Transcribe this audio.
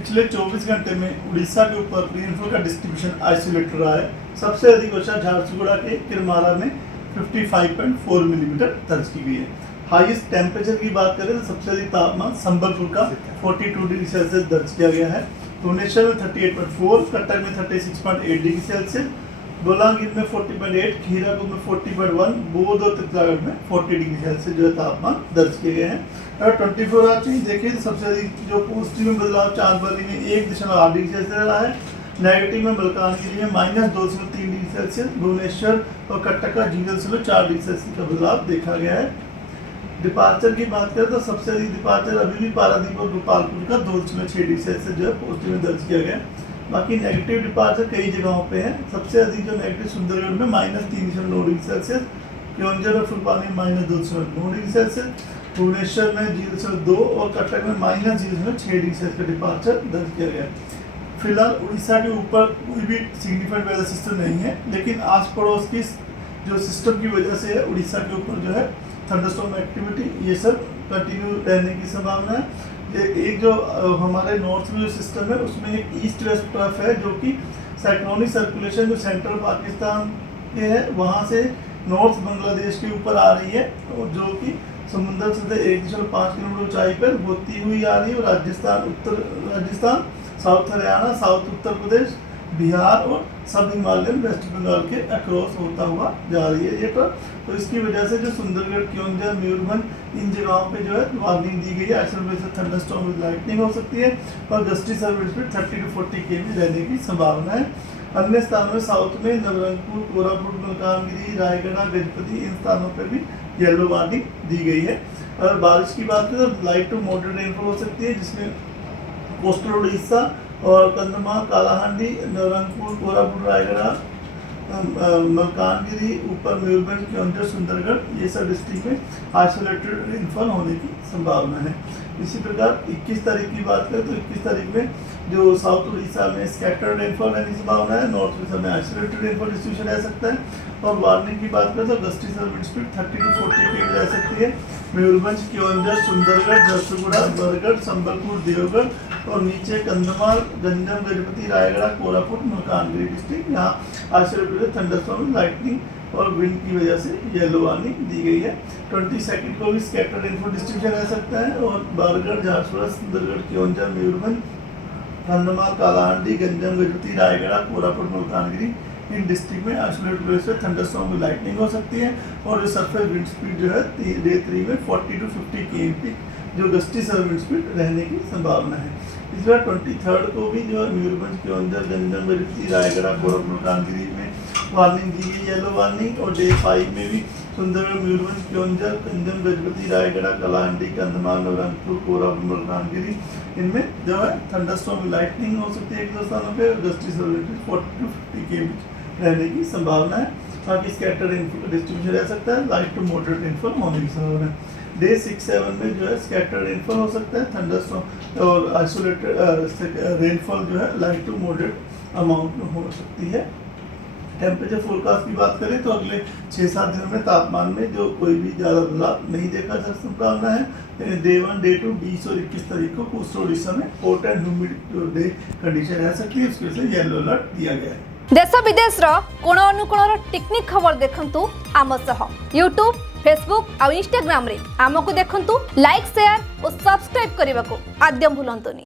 पिछले 24 घंटे में उड़ीसा के ऊपर रेनफॉल का डिस्ट्रीब्यूशन आइसोलेटेड रहा है। सबसे अधिक वर्षा झारसुगुड़ा के किरमारा में 55.4 मिलीमीटर दर्ज की गई है। हाईएस्ट टेम्परेचर की बात करें तो सबसे अधिक तापमान संबलपुर का 42 डिग्री सेल्सियस दर्ज किया गया है। भुवनेश्वर में 38.4, कटक में 36.8 डिग्री सेल्सियस, बोलांगीर में 40.8, खीरापुर में 40.1, बोध और तितलागढ़ में 40 डिग्री सेल्सियस जो है तापमान दर्ज किए गए हैं। अगर 24 आवर चेंज देखें तो सबसे अधिक जो पॉजिटिव में बदलाव चांदबाली में 1.8 डिग्री सेल्सियस रहा है। नेगेटिव में मलकानगिरी में -2.3 डिग्री सेल्सियस, भुवनेश्वर और कटक का 0.4 डिग्री सेल्सियस का बदलाव देखा गया है। डिपार्चर की बात करें तो सबसे अधिक डिपार्चर अभी भी पारादीप और गोपालपुर का 2.6 डिग्री सेल्सियस जो है पॉजिटिव में दर्ज किया गया है। बाकी नेगेटिव डिपार्चर कई जगहों पे है। सबसे अधिक जो नेगेटिव सुंदरगढ़ में -3.9 डिग्री सेल्सियस, केवंझर और फुलपानी में -2.9 डिग्री सेल्सियस, भुवनेश्वर में 0.2 और कटक में -0.6 डिग्री सेल्सियस का डिपार्चर दर्ज किया गया है। फिलहाल उड़ीसा के ऊपर कोई भी सिग्निफिकेंट वेदर सिस्टम नहीं है, लेकिन आस पड़ोस की जो सिस्टम की वजह से उड़ीसा के ऊपर जो है थंडरस्टॉर्म एक्टिविटी ये सब कंटिन्यू रहने की संभावना है। एक जो हमारे नॉर्थ में जो सिस्टम है उसमें एक ईस्ट वेस्ट तरफ है जो कि साइक्लोनिक सर्कुलेशन जो सेंट्रल पाकिस्तान के है वहाँ से नॉर्थ बांग्लादेश के ऊपर आ रही है, जो कि समुद्र से 1.5 किलोमीटर ऊंचाई पर होती हुई आ रही है और राजस्थान, उत्तर राजस्थान, साउथ हरियाणा, साउथ उत्तर प्रदेश, बिहार और सब हिमालयन वेस्ट बंगाल के अक्रॉस होता हुआ जा रही है ये ट्रफ। तो इसकी वजह से जो सुंदरगढ़, केवंझर, मयूरभंज इन जगहों पे जो है वार्निंग दी गई है। आइसोलेटेड थंडरस्टॉर्म विद लाइटनिंग हो सकती है और gusty service speed 30 to 40 km रहने की संभावना है। अन्य स्थानों में साउथ में नवरंगपुर, कोरापुट, मलकानगिरी, रायगढ़, गजपति इन स्थानों पर भी येलो वार्निंग दी गई है। अगर बारिश की बात करें तो लाइट टू मॉडरेट रेनफॉल हो सकती है, जिसमें कोस्टल उड़ीसा और कंधमाल, कालाहांडी, नवरंगपुर, कोरापुट, रायगढ़, मलकानगिरी, ऊपर मयूरभंज, केवंझर, सुंदरगढ़ ये सब डिस्ट्रिक्ट में आइसोलेटेड रेनफॉल होने की संभावना है। इसी प्रकार 21 तारीख की बात करें तो 21 तारीख में जो साउथ उड़ीसा में स्कैटर्ड रेनफॉल रहने की संभावना है, नॉर्थ उड़ीसा में आइसोलेटेड रेनफॉल डिस्ट्रीब्यूशन रह सकता है। और वार्निंग की बात करें तो gusty service speed 30 to 40 km रह सकती है। मयूरभंज, केवंझर, सुंदरगढ़, झारसुगुड़ा, बरगढ़, संबलपुर, देवगढ़ और नीचे कंधमाल, गंजम, गजपति, रायगढ़, कोरापुट, मलकानगिरी डिस्ट्रिक्ट यहाँ आइसोलेटेड थंडरस्टॉर्म, लाइटनिंग और विंड की वजह से येलो वार्निंग दी गई है। 22 को भी स्कैटर्ड रेनफॉल डिस्ट्रीब्यूशन रह सकता है और बरगढ़, झारसुगुड़ा, सुंदरगढ़, केवंझर, मयूरभंज, कंधमाल, कालाहांडी, गंजम, गजपति, रायगढ़, कोरापुट, मलकानगिरी इन डिस्ट्रिक्ट में आइसोलेटेड प्लेस से थंडरस्टॉर्म में लाइटनिंग हो सकती है। और जो सरफेस विंड स्पीड जो है डे 3 में 40 to 50 km जो गस्टी सर्विस विंड स्पीड रहने की संभावना है। इस बार 23 को भी जो है मयूरभंज, केवंझर, गंजम, गजपति, रायगढ़, कोरापुट, मलकानगिरी में वार्निंग दी गई येलो वार्निंग। और डे 5 में भी सुंदरगढ़, मयूरभंज, केवंझर, गंजम, गजपति, रायगढ़, कलाहांडी, कंधमाल, नवरंगपुर, कोरापुट, मलकानगिरी इनमें जो है थंडरस्टॉर्म लाइटनिंग हो सकती है एक दो स्थानों पे। गस्टी सर्विस 40 to 50 km रहने की संभावना है। बाकी स्कैटर्ड रेनफॉल का डिस्ट्रीब्यूशन रह सकता है, लाइट टू मॉडरेट रेनफॉल होने की संभावना है। डे 6-7 में जो है स्कैटर्ड रेनफॉल हो सकता है, थंडरस्टॉर्म और आइसोलेटेड रेनफॉल जो है लाइट टू मॉडरेट अमाउंट में हो सकती है। टेम्परेचर फोरकास्ट की बात करें तो अगले 6-7 दिनों में तापमान में जो कोई भी ज़्यादा बदलाव नहीं देखा जा संभावना है। डे 1, डे 2, 20 और 21 तारीख को कोस्टल उड़ीसा में hot and humid day condition रह सकती है, इसकी वजह से येलो अलर्ट दिया गया है। देश विदेश कोण अनुकोण टेक्निक खबर देखंतु आम सह यूट्यूब, फेसबुक और इंस्टाग्राम रे आमको देखंतु, लाइक, शेयर और सब्सक्राइब करने को आद्यम भूलंतुनि।